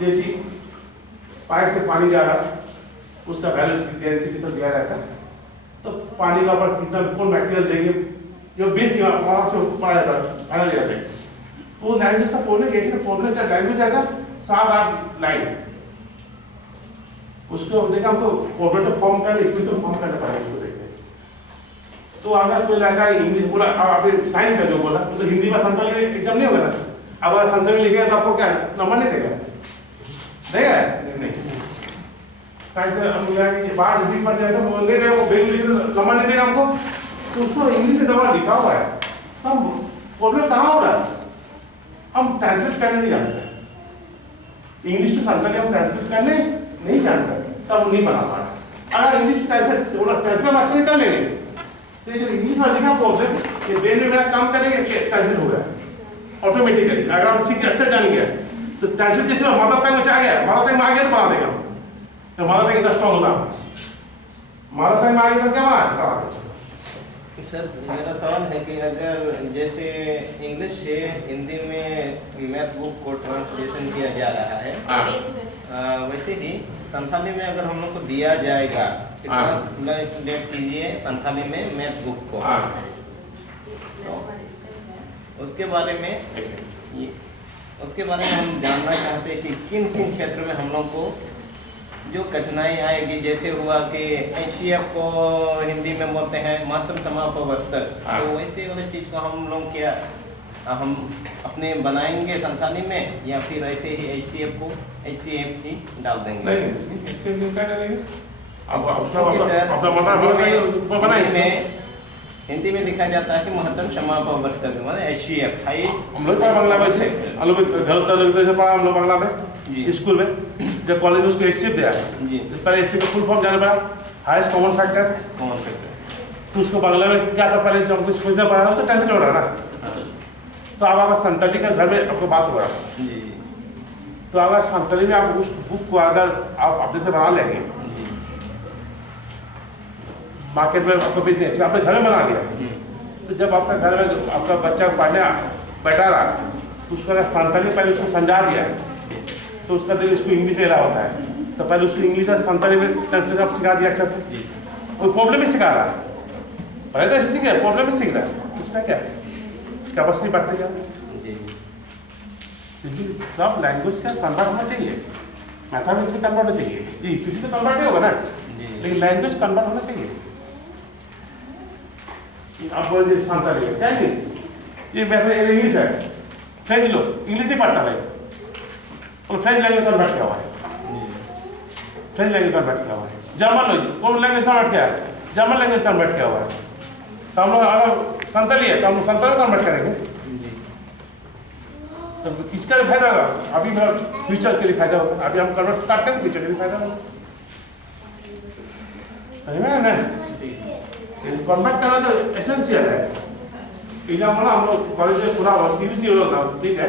जैसी पाइप से पानी जा रहा, उसका वैल्यू डेंसिटी तो दिया रहता है, तो पानी का ऊपर कितना कौन मटेरियल देंगे जो बेस वहाँ से पड़ा जाता है फाइनल जाता है। वो लैंग्वेज का पढ़ने का लैंग्वेज आता 7-8 लाइन, उसको देखा हमको कोऑपरेटिव फॉर्म का इक्वेशन फॉर्म करना पड़ेगा उसको देखते। तो अगर कोई लड़का इंग्लिश बोला, आप साइंस का जो बोला तो हिंदी में संताली में एग्जाम नहीं होगा ना। अब अगर संताली लिखेगा तो आपको क्या नंबर नहीं देगा, नहीं कैसे हम बाहर हिंदी पढ़ जाए तो नहीं देगा, वो बेंगली नंबर नहीं देगा हमको। तो उसको इंग्लिश में दबा लिखा हुआ है, हम प्रॉब्लम कहाँ हो रहा है, हम ट्रांसलेट करने नहीं जानते। इंग्लिश टू संताली हम ट्रांसलेट करने नहीं जानते, तब नहीं बना पा रहा। अगर इंग्लिश ट्रांसलेट अच्छे से कर लेंगे तो जो इंग्लिश में लिखा प्रॉब्लम ये ब्रेन में मेरा काम करेंगे ट्रांसलेट हो गया ऑटोमेटिकली। अगर हम ठीक अच्छा जान गया तो ट्रांसलेट जैसे मदर टंग में आ गया, मदर टंग में आ गया तो बना देगा, तो मदर टंग इतना स्ट्रॉन्ग होता, मदर टंग में आ गया तो क्या बना देगा। सर मेरा सवाल है कि अगर जैसे इंग्लिश से हिंदी में मैथ बुक को ट्रांसलेशन किया जा रहा है, वैसे ही संथाली में अगर हम लोग को दिया जाएगा ट्रांसलेट कीजिए संथाली में मैथ बुक को, तो उसके बारे में हम जानना चाहते हैं कि किन किन क्षेत्र में हम लोग को जो कठिनाई आएगी। जैसे हुआ कि HCF को हिंदी में बोलते हैं मातृ समापवर्तक, तो वैसे वाले चीज को हम लोग क्या हम अपने बनाएंगे संतानी में या फिर ऐसे ही HCF को HCF ही डाल देंगे? नहीं क्या डालेंगे आप हिंदी में लिखा जाता है कि महत्तम समापवर्तक मतलब HCF। हम लोग बांग्ला में से हम लोग घर से पढ़ा, हम लोग बांग्ला में स्कूल में, जब कॉलेज में उसको HCF दिया जी, पहले HCF का फुल फॉर्म जाना पड़ा, हाईएस्ट कॉमन फैक्टर। तो उसको बांग्ला में क्या था पहले जब कुछ सोचना पड़ा, तो टेंशन हो रहा ना। तो अब आप संताली का घर में आपको बात हो रहा है, तो अगर संताली में आप उस बुक को अगर आप अपने से बना लेंगे, मार्केट में आपको बेचने तो आपने घर में बना लिया, तो जब आपका घर में आपका बच्चा पढ़ने बैठा रहा तो उसको अगर संताली पहले उसको समझा दिया तो उसका दिल उसको इंग्लिश में रहा होता है, तो पहले उसको इंग्लिश और संताली में ट्रांसलेट आप सिखा दिया अच्छा से, कोई प्रॉब्लम ही सिखा रहा है, पहले तो ऐसे सीख रहा है, प्रॉब्लम ही सीख रहा है, उसका क्या कैपेसिटी बढ़ते जा सब लैंग्वेज का कन्वर्ट होना चाहिए, मैथमेटिक्स में कन्वर्ट होना चाहिए, ये किसी तो कन्वर्ट नहीं होगा ना, लेकिन लैंग्वेज कन्वर्ट होना चाहिए। आप बोलिए संताली में क्या नहीं, ये मैथ इंग्लिश है, फ्रेंच लो, इंग्लिश नहीं पढ़ता भाई, और फ्रेंच लैंग्वेज कन्वर्ट किया हुआ है, फ्रेंच लैंग्वेज कन्वर्ट किया हुआ है, जर्मन लो, कौन लैंग्वेज कन्वर्ट किया है, जर्मन लैंग्वेज कन्वर्ट किया हुआ है। तो हम लोग अगर संताली है तो हम लोग संताली कन्वर्ट करेंगे, तो किसका भी फायदा होगा, अभी मेरा फ्यूचर के लिए फायदा होगा, अभी हम कन्वर्ट स्टार्ट करें फ्यूचर के लिए फायदा होगा, ना कन्वर्ट करना तो एसेंशियल है। एग्जाम ना हम लोग कॉलेज में पूरा यूज नहीं हो रहा था, ठीक है,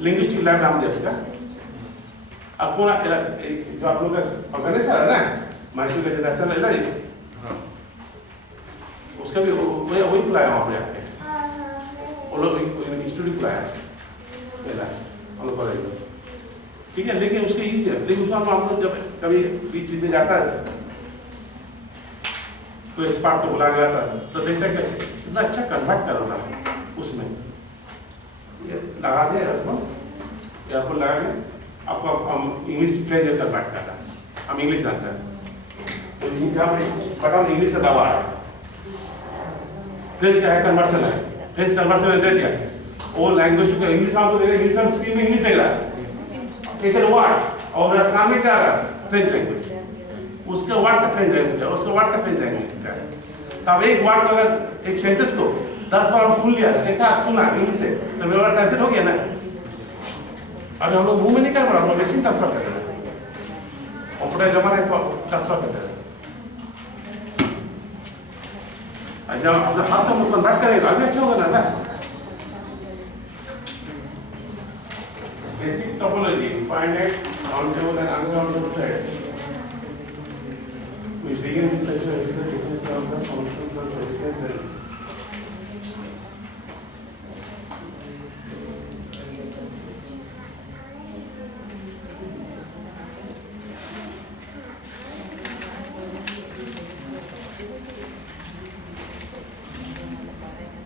लिंग्विस्टिक लैब नाम दिया उसका, अब पूरा जो आप लोग का ऑर्गेनाइजेशन है ना मैसूर का नेशनल है ना, उसका भी वही खुलाया वहाँ पे आके, वो लोग इंस्टीट्यूट खुलाया पहला हम लोग कॉलेज में, ठीक है, लेकिन उसके यूज है, लेकिन उसमें हम लोग जब कभी बीच में जाता है तो एक्सपर्ट को बुला गया था, तो देखते हैं कि इतना अच्छा कन्वर्ट करो ना उसमें, ये लगा दिया आपको, आपको लगा के आपको हम इंग्लिश फ्रेंच में कन्वर्ट करना, हम इंग्लिश जानते हैं, तो बट हम इंग्लिश का दवा है, फ्रेंच का है कन्वर्सन है, फ्रेंच कन्वर्सन दे दिया, वो लैंग्वेज को इंग्लिश हमको दे रहे, इंग्लिश स्क्रीन में इंग्लिश दे रहा है, एक वर्ड और काम में क्या रहा है फ्रेंच लैंग्वेज, उसके वर्ड का फ्रेंच लैंग्वेज, उसके वर्ड का फ्रेंच लैंग्वेज का, तब एक वर्ड अगर एक सेंटेंस को 10 बार हम सुन लिया, देखा सुना इंग्लिश से, तो मेरा ट्रांसलेट हो गया ना। अगर हम लोग मुंह में नहीं कर रहे, हम लोग मशीन ट्रांसफर कर रहे हैं, कंप्यूटर जमाना ट्रांसफर कर रहे हैं, जब अपने हाथ से हम लोग कन्वर्ट करेगा अभी अच्छा होगा ना। Basic topology, finite, countable and uncountable sets. We begin with such a different solution plus